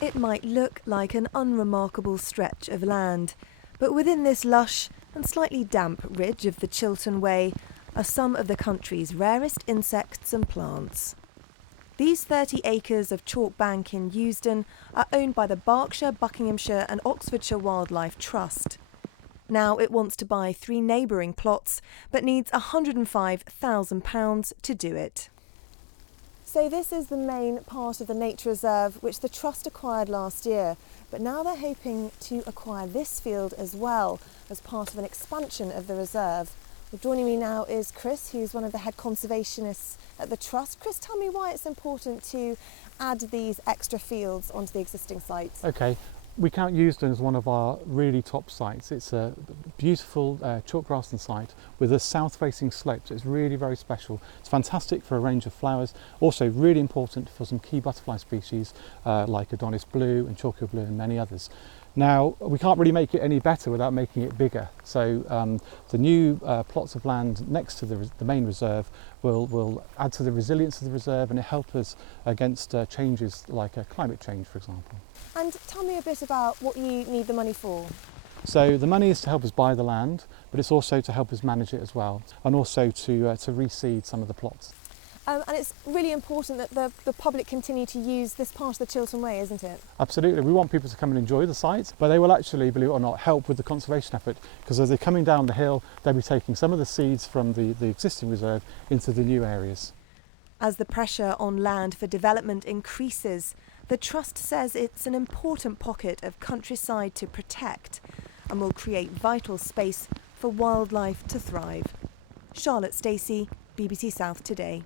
It might look like an unremarkable stretch of land, but within this lush and slightly damp ridge of the Chiltern Way are some of the country's rarest insects and plants. These 30 acres of chalk bank in Eusden are owned by the Berkshire, Buckinghamshire and Oxfordshire Wildlife Trust. Now it wants to buy 3 neighbouring plots, but needs £105,000 to do it. So this is the main part of the nature reserve which the Trust acquired last year, but now they're hoping to acquire this field as well as part of an expansion of the reserve. Well, joining me now is Chris, who's one of the head conservationists at the Trust. Chris, tell me why it's important to add these extra fields onto the existing site. Okay, we count Eusden as one of our really top sites. It's a beautiful chalk grassland site with a south-facing slope, so it's really very special. It's fantastic for a range of flowers, also really important for some key butterfly species like Adonis blue and chalky blue and many others. Now, we can't really make it any better without making it bigger. So the new plots of land next to the main reserve will add to the resilience of the reserve and it help us against changes like climate change, for example. And tell me a bit about what you need the money for. So the money is to help us buy the land, but it's also to help us manage it as well, and also to reseed some of the plots. And it's really important that the public continue to use this part of the Chiltern Way, isn't it? Absolutely. We want people to come and enjoy the site, but they will actually, believe it or not, help with the conservation effort, because as they're coming down the hill, they'll be taking some of the seeds from the existing reserve into the new areas. As the pressure on land for development increases, the Trust says it's an important pocket of countryside to protect and will create vital space for wildlife to thrive. Charlotte Stacey, BBC South Today.